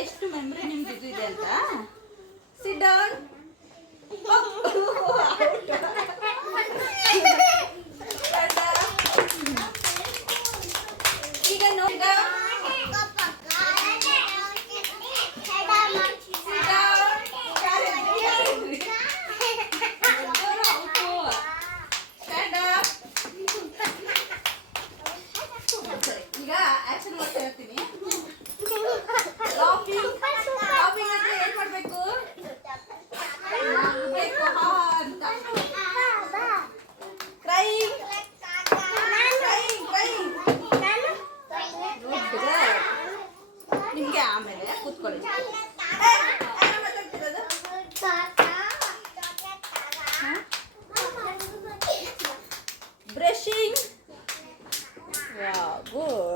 ಎಷ್ಟು ಮೆಮೊರಿ ನಿಮ್ಗೆ ಇದೆ ಅಂತ. Sit down. ಈಗ ನೋಡಿ ಈಗ ಆಕ್ಷನ್ ಮಾಡ್ತಾ ಇರ್ತೀನಿ. ಲಾಫಿಂಗ್ ಲಾಫಿಂಗ್ ಅಂದ್ರೆ ಏನ್ ಮಾಡ್ಬೇಕು? ನಗ್ಬೇಕು ಅಂತ. Crying crying crying. ನಿಮ್ಗೆ ಆಮೇಲೆ ಕೂತ್ಕೊಳ್ಳಿ. ಮಾತಾಡ್ತಿರೋದು ಬ್ರಷಿಂಗ್. ಗುಡ್.